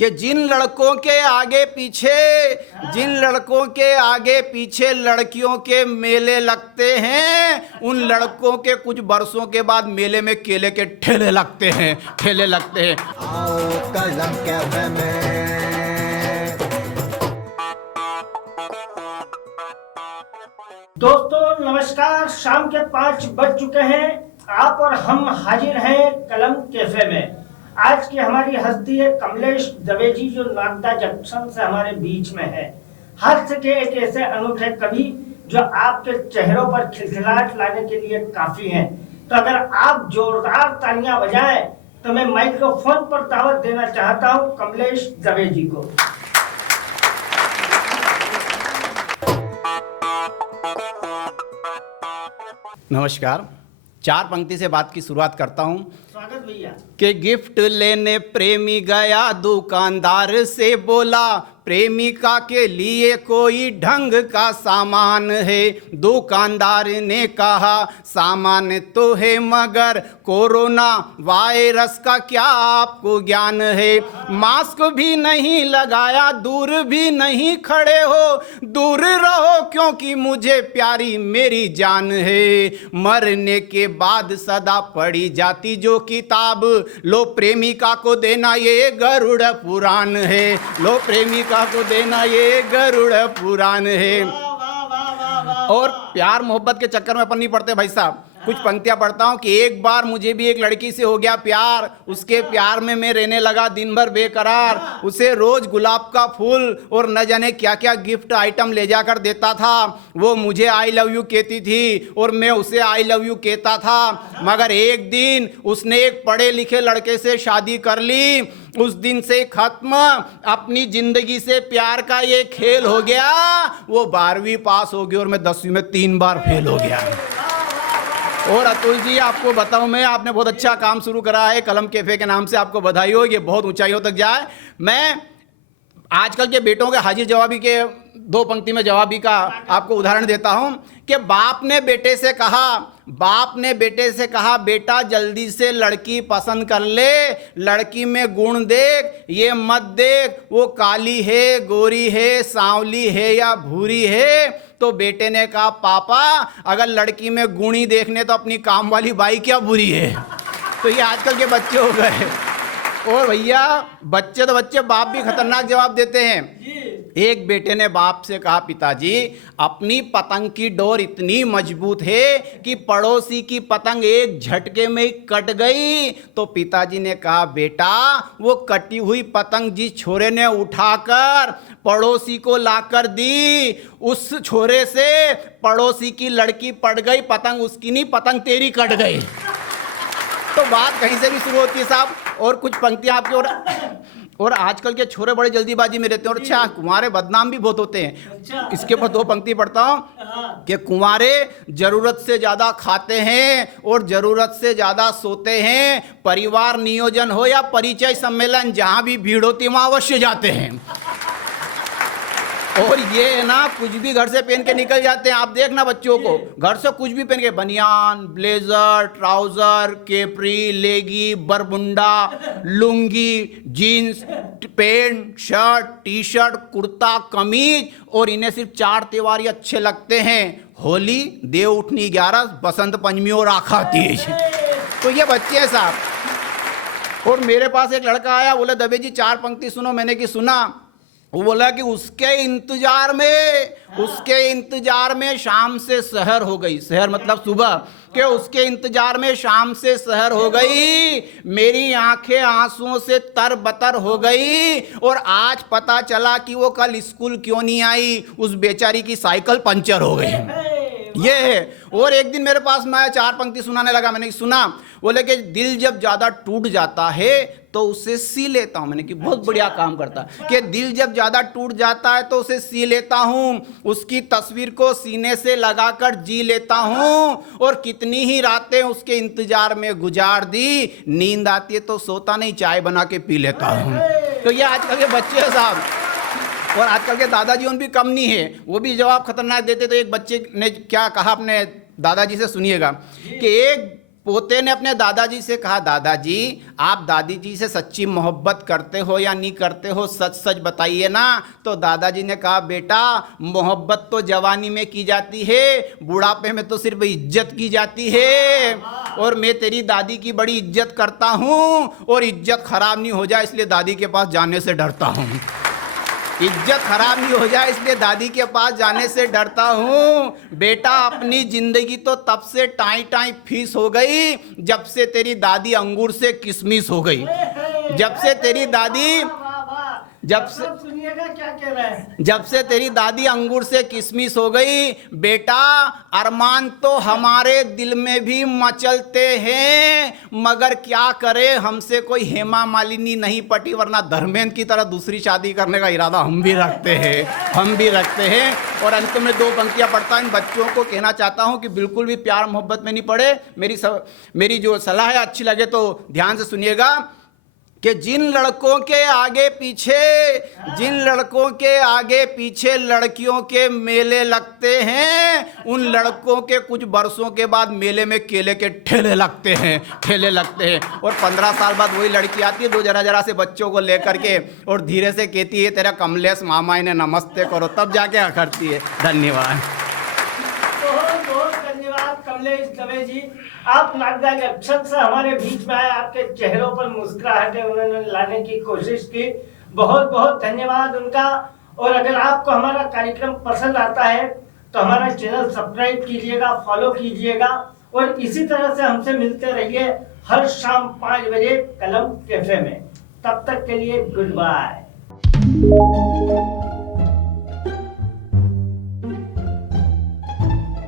कि जिन लड़कों के आगे पीछे लड़कियों के मेले लगते हैं, उन लड़कों के कुछ बरसों के बाद मेले में केले के ठेले लगते हैं। आओ कलम कैफे में। दोस्तों नमस्कार, शाम के 5 बज चुके हैं। आप और हम हाजिर हैं कलम कैफे में। आज की हमारी हस्ती है कमलेश दवे जी, जो नागदा जंक्शन से हमारे बीच में है। हास्य के एक ऐसे अनूठे कवि जो आपके चेहरों पर खिलखिलाहट लाने के लिए काफी हैं। तो अगर आप जोरदार तालियां बजाएं तो मैं माइक्रोफोन पर दावत देना चाहता हूं कमलेश दवे जी को। नमस्कार। 4 पंक्ति से बात की शुरुआत करता हूं। स्वागत भैया। कि गिफ्ट लेने प्रेमी गया, दुकानदार से बोला प्रेमिका के लिए कोई ढंग का सामान है। दुकानदार ने कहा सामान तो है मगर कोरोना वायरस का क्या आपको ज्ञान है। मास्क भी नहीं लगाया, दूर भी नहीं खड़े हो, दूर रहो क्योंकि मुझे प्यारी मेरी जान है। मरने के बाद सदा पढ़ी जाती जो किताब, लो प्रेमिका को देना ये गरुड़ पुराण है। लो प्रेमिका को देना ये गरुड़ पुराण है। और प्यार मोहब्बत के चक्कर में अपन नहीं पड़ते भाई साहब। कुछ पंक्तियां पढ़ता हूं कि एक बार मुझे भी एक लड़की से हो गया प्यार, उसके प्यार में मैं रहने लगा दिन भर बेकरार। उसे रोज गुलाब का फूल और न जाने क्या क्या गिफ्ट आइटम ले जाकर देता था। वो मुझे आई लव यू कहती थी और मैं उसे आई लव यू कहता था। मगर एक दिन उसने एक पढ़े लिखे लड़के से शादी कर ली। उस दिन से खत्म अपनी जिंदगी से प्यार का ये खेल हो गया। वो 12वीं पास हो गई और मैं 10वीं में 3 बार फेल हो गया। और अतुल जी आपको बताऊं मैं, आपने बहुत अच्छा काम शुरू करा है कलम कैफे के नाम से, आपको बधाई हो, ये बहुत ऊंचाइयों तक जाए। मैं आजकल के बेटों के हाजिर जवाबी के 2 पंक्ति में जवाबी का आपको उदाहरण देता हूं कि बाप ने बेटे से कहा बेटा जल्दी से लड़की पसंद कर ले, लड़की में गुण देख, ये मत देख वो काली है, गोरी है, सांवली है या भूरी है। तो बेटे ने कहा पापा अगर लड़की में गुण ही देखने तो अपनी काम वाली बाई क्या बुरी है। तो ये आजकल के बच्चे हो गए। और भैया बच्चे बाप भी खतरनाक जवाब देते हैं। एक बेटे ने बाप से कहा पिताजी अपनी पतंग की डोर इतनी मजबूत है कि पड़ोसी की पतंग एक झटके में कट गई। तो पिताजी ने कहा बेटा वो कटी हुई पतंग जिस छोरे ने उठाकर पड़ोसी को लाकर दी, उस छोरे से पड़ोसी की लड़की पड़ गई, पतंग उसकी नहीं पतंग तेरी कट गई। तो बात कहीं से भी शुरू होती है साहब। और कुछ पंक्तियां आपकी और आजकल के छोरे बड़े जल्दीबाजी में रहते हैं और अच्छा कुंवारे बदनाम भी बहुत होते हैं। इसके ऊपर 2 पंक्ति पढ़ता हूं कि कुंवारे जरूरत से ज्यादा खाते हैं और जरूरत से ज्यादा सोते हैं। परिवार नियोजन हो या परिचय सम्मेलन, जहां भी भीड़ होती है वहां अवश्य जाते हैं। और ये ना कुछ भी घर से पहन के निकल जाते हैं। आप देखना बच्चों को घर से कुछ भी पहन के, बनियान, ब्लेजर, ट्राउजर, केपरी, लेगी, Bermuda, lungi, jeans, pant, shirt, T shirt, kurta, कमीज। और इन्हें सिर्फ 4 त्योहार ही अच्छे लगते हैं, होली, देव उठनी 11, बसंत पंचमी और आखा तीज। तो ये बच्चे हैं साहब। और मेरे पास एक लड़का आया, बोले दबे जी 4 पंक्ति सुनो। मैंने कि सुना। वो बोला कि उसके इंतजार में शाम से सहर हो गई। सहर मतलब सुबह के, उसके इंतजार में शाम से सहर हो गई। मेरी आंखें आंसुओं से तरबतर हो गई। और आज पता चला कि वो कल स्कूल क्यों नहीं आई, उस बेचारी की साइकिल पंचर हो गई। ये है। और एक दिन मेरे पास मैं 4 पंक्ति सुनाने लगा। मैंने सुना, बोले कि दिल जब ज्यादा टूट जाता है तो उसे सी लेता हूं। मैंने कि बहुत बढ़िया काम करता कि दिल जब ज्यादा टूट जाता है तो उसे सी लेता हूं, उसकी तस्वीर को सीने से लगाकर जी लेता हूं। और कितनी ही रातें उसके इंतजार में गुजार दी, नींद आती है तो सोता नहीं, चाय बना के पी लेता हूं। तो ये आजकल के बच्चे हैं साहब। और आजकल के दादाजी उन भी कम नहीं है, वो भी जवाब खतरनाक देते। तो एक बच्चे ने क्या कहा अपने दादाजी से, सुनिएगा कि पोते ने अपने दादाजी से कहा, दादाजी आप दादी जी से सच्ची मोहब्बत करते हो या नहीं करते हो, सच सच बताइए ना। तो दादाजी ने कहा, बेटा मोहब्बत तो जवानी में की जाती है, बुढ़ापे में तो सिर्फ इज्जत की जाती है। और मैं तेरी दादी की बड़ी इज्जत करता हूँ और इज्जत खराब नहीं हो जाए इसलिए दादी के पास जाने से डरता हूँ। इज्जत खराब नहीं हो जाए इसलिए दादी के पास जाने से डरता हूँ। बेटा अपनी जिंदगी तो तब से टाई टाई फीस हो गई जब से तेरी दादी अंगूर से किशमिश हो गई। जब से तेरी दादी जब से सुनिएगा क्या कह रहे हैं। जब से तेरी दादी अंगूर से किशमिश हो गई, बेटा अरमान तो हमारे दिल में भी मचलते हैं, मगर क्या करे हमसे कोई हेमा मालिनी नहीं पटी, वरना धर्मेंद्र की तरह दूसरी शादी करने का इरादा हम भी रखते हैं। और अंत में 2 पंक्तियां पढ़ता इन बच्चों को कहना चाहता हूं कि बिल्कुल भी प्यार मोहब्बत में नहीं पड़े। मेरी जो सलाह है अच्छी लगे तो ध्यान से सुनिएगा कि जिन लड़कों के आगे पीछे लड़कियों के मेले लगते हैं, उन लड़कों के कुछ बरसों के बाद मेले में केले के ठेले लगते हैं। और 15 साल बाद वही लड़की आती है 2 जरा से बच्चों को लेकर के और धीरे से कहती है, तेरा कमलेश मामा इन्हें नमस्ते करो, तब जाके करती है। धन्यवाद। बहुत धन्यवाद कमलेश दवे जी, आप लाभदायक अक्षर से हमारे बीच में आए, आपके चेहरों पर मुस्कुराहटें उन्होंने लाने की कोशिश की। बहुत बहुत धन्यवाद उनका। और अगर आपको हमारा कार्यक्रम पसंद आता है तो हमारा चैनल सब्सक्राइब कीजिएगा, फॉलो कीजिएगा और इसी तरह से हमसे मिलते रहिए हर शाम 5 बजे कलम कैफे में। तब तक के लिए गुड बाय।